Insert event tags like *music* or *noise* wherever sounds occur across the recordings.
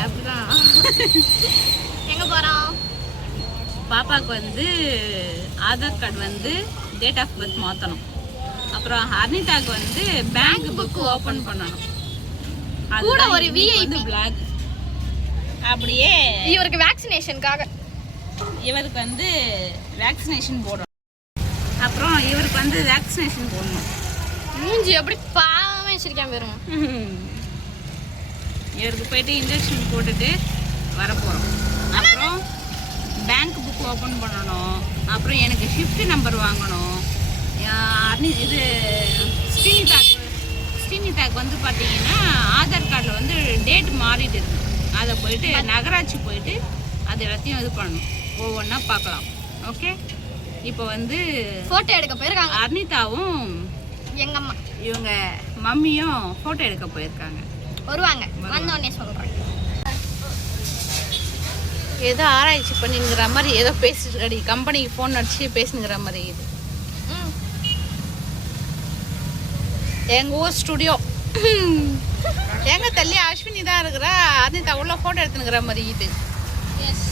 அப்படிதான் *laughs* எங்க போறோம்? பாப்பாவுக்கு வந்து ஆதார் கார்டு வந்து டேட் ஆஃப் பர்த் மாற்றணும் அப்புறம் ஹர்னிதாக்கு வந்து பேங்க் புக் ஓப்பன் பண்ணணும். கூட ஒரு VIP. vlog. அப்படியே இவருக்கு வேக்சினேஷனுக்காக இவருக்கு வந்து வேக்சினேஷன் போடணும். அப்புறம் இவருக்கு வந்து வேக்சினேஷன் போடணும். மூஞ்சி எப்படி பாவமே வச்சிருக்கேன் பாருங்க. *laughs* இவருக்கு போயிட்டு இன்ஜெக்ஷன் போட்டுட்டு வர போகிறோம் அப்புறம் பேங்க் புக் ஓப்பன் பண்ணணும். அப்புறம் எனக்கு ஷிஃப்ட் நம்பர் வாங்கணும். இது ஸ்ரீனிதாக்கு ஸ்ரீனிதாக்கு வந்து பார்த்தீங்கன்னா ஆதார் கார்டில் வந்து டேட் மாறிட்டு இருக்கு. அதை போயிட்டு நகராட்சி போயிட்டு அது எல்லாத்தையும் இது பண்ணணும். ஒவ்வொன்றா பார்க்கலாம். ஓகே இப்போ வந்து போட்டோ எடுக்க போயிருக்காங்க. அர்னிதாவும் எங்க அம்மா. இவங்க மம்மியும் ஃபோட்டோ எடுக்க போயிருக்காங்க. வருவாங்க. வந்த உடனே சொல்றேன் ஏதோ ஆராய்ச்சி பண்ணிங்கிற மாதிரி ஏதோ பேசிட்டு இருக்காடி கம்பெனிக்கு ஃபோன் அடிச்சு பேசுங்கிற மாதிரி இது. ம் எங்க ஊர் ஸ்டுடியோ எங்க தள்ளி அஸ்வினி தான் இருக்கிறா. அனிதா உள்ள ஃபோட்டோ எடுத்துனுங்கிற மாதிரி இது. எஸ்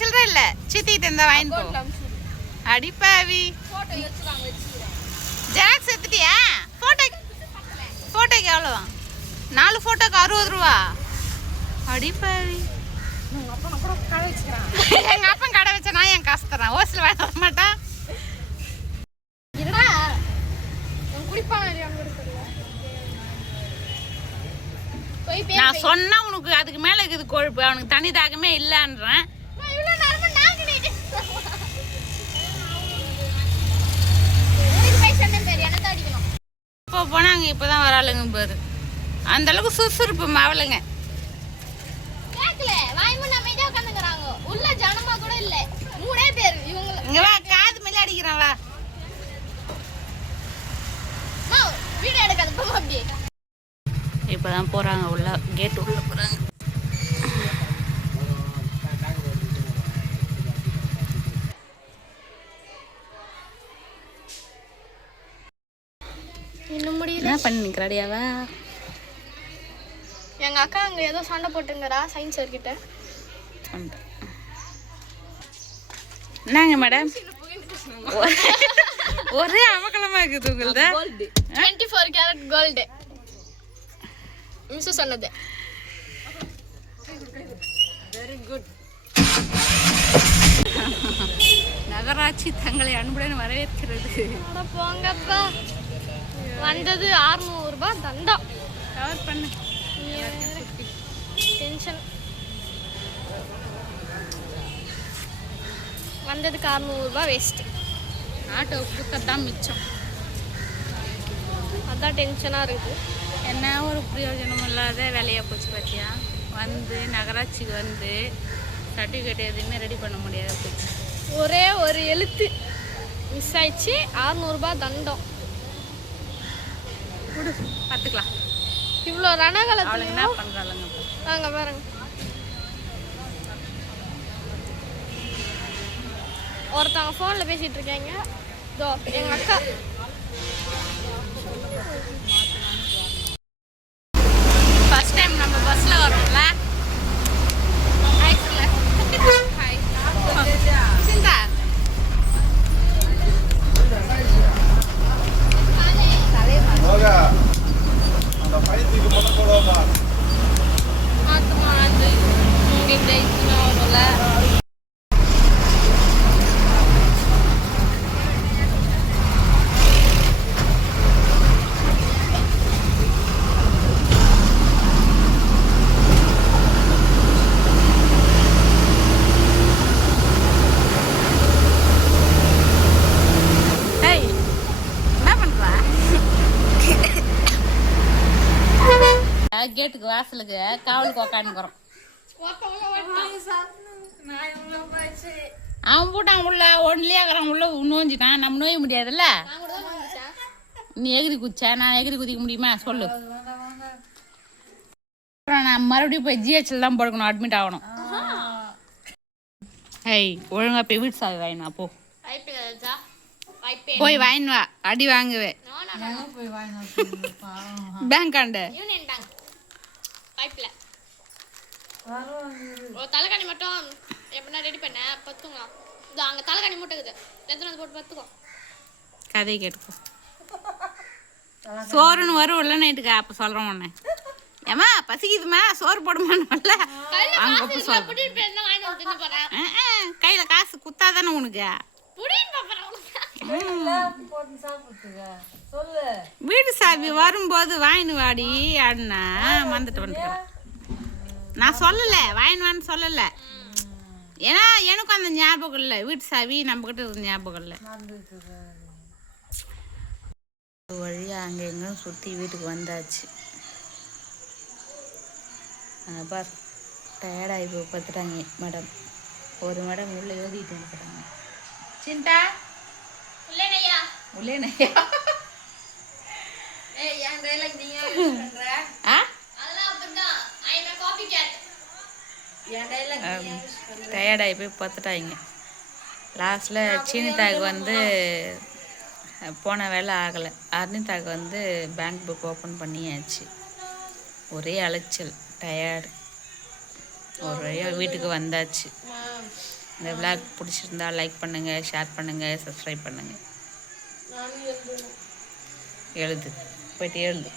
சில்லற இல்ல? சித்திட்டு இருந்தா வாங்கிட்டு போ. அடிப்பாவி போட்டோ ஜெராக்ஸ் எடுத்துட்டியா? ஃபோட்டோ ஃபோட்டோக்கு எவ்வளோ நாலு ஃபோட்டோக்கு அறுபது ரூபா. அடிப்பாவி உங்க அப்பா கூட *laughs* எங்க வச்ச நான் என் காசு தரேன் ஓசில் வாங்க வர மாட்டான் நான் சொன்னா உனக்கு அதுக்கு மேல இருக்குது கொழுப்பு. அவனுக்கு தனி தாகமே இல்லைன்றேன் நான் இவ்வளவு நேரமா நாங்க நீட்டு போய் சொன்னேன் பேர் என்ன அடிக்கணும் இப்போ போனாங்க இப்போதான் வராளுங்க பாரு. அந்த அளவுக்கு சுறுசுறுப்பு மாவளுங்க. இங்க வா காது மேல அடிக்கிறான் வா. எடுக்காத இப்போதான் போறாங்க உள்ள கேட் உள்ள போறாங்க. என்ன பண்ணி நிற்கிறாடியாவா எங்க அக்கா அங்க ஏதோ சண்டை போட்டுங்கிறா சயின்ஸ் சார் கிட்ட. என்னங்க மேடம் ஒரே அமக்கலமா இருக்குது உங்களுது. Twenty four carat gold miss சொன்னது. நகராட்சி தங்களை அன்புடன் வரவேற்கிறது. போங்கப்பா. வந்தது 600 ரூபாய் தண்டம் கவர் பண்ணு டென்ஷன் வந்ததுக்கு 600 ரூபாய் வேஸ்ட் ஆட்டோ கொடுக்கறதான் மிச்சம். அதான் டென்ஷனாக இருக்குது. என்ன ஒரு பிரயோஜனம் இல்லாத வேலையாக போச்சு பார்த்தியா வந்து நகராட்சிக்கு வந்து சர்டிஃபிகேட் எதுவுமே ரெடி பண்ண முடியாத போச்சு. ஒரே ஒரு எழுத்து. மிஸ் ஆயிடுச்சு 600 ரூபாய் தண்டம் கொடு பார்த்துக்கலாம் இவ்வளோ அவளுங்க ரணகலத்துலையும் என்ன பண்ணுறாளுங்க வாங்க பாருங்க. ஒருத்தவங்க ஃபோனில் பேசிட்டு இருக்காங்க. இதோ எங்கள் அக்கா கேட்டுக்கு வாசலுக்கு காவலுக்கு உக்காந்துக்கிறோம். அவன் போட்டான் உள்ள ஒன்லயே இருக்கிறான் உள்ள நோஞ்சிட்டான். நம்ம நோய முடியாதுல்ல? நீ எகிரி குச்சா நான் எகிரி குதிக்க முடியுமா? சொல்லு. அப்புறம் நான் மறுபடியும் போய் ஜிஹெச்ல தான் படுக்கணும் அட்மிட் ஆகணும். ஏய் ஒழுங்கா போய் வீட்டு சாவி வாங்கினா போ. போய் வாங்கினு வா அடி வாங்குவேன். பேங்க் ஆண்ட வாய்ப்பில்ல வரும் ஒரு தலைகாணி மட்டும் எப்படின்னா ரெடி பண்ண பத்துங்க இது அங்கே தலைகாணி மூட்டை இருக்குது எத்தனை வந்து போட்டு பத்துக்கோ கதையை கேட்டுக்கோ. சோறுன்னு வரும்ல நைட்டுக்கு அப்போ சொல்கிறேன் உன்னை. ஏம்மா பசிக்குதுமா சோறு போடுமான்னு கையில் அங்கே காசு அப்போ சொல்கிறேன் கையில் காசு குத்தாதானே உனக்கு? சொல்லு. வீடு சாவி வரும்போது வாங்கினு வாடி ஆடினா மறந்துட்டு வந்துட்டேன். நான் சொல்லலை வாங்கினு சொல்லலை. ஏன்னா எனக்கும் அந்த ஞாபகம் இல்லை. வீட்டு சாவி நம்மக்கிட்ட இருந்த ஞாபகம் இல்லை. வழியாக அங்கே எங்கேயும் சுற்றி வீட்டுக்கு வந்தாச்சு. பார் டயர்டாகி போய் பார்த்துட்டாங்க மேடம். ஒரு மேடம் உள்ளே எழுதிட்டு இருக்கிறாங்க சின்டா இல்லையா உள்ளே *laughs* டயர்டாகி போய் பார்த்துட்டாங்க. லாஸ்ட்டில் சீனிதாக்கு வந்து போன வேலை ஆகலை. அர்னிதாக்கு வந்து பேங்க் புக் ஓப்பன் பண்ணியாச்சு. ஒரே அலைச்சல் டயர்டு ஒரு வழியாக வீட்டுக்கு வந்தாச்சு. இந்த விளாக் பிடிச்சிருந்தா லைக் பண்ணுங்கள் ஷேர் பண்ணுங்கள் சப்ஸ்கிரைப் பண்ணுங்கள் எழுது. போயிட்டு எழுது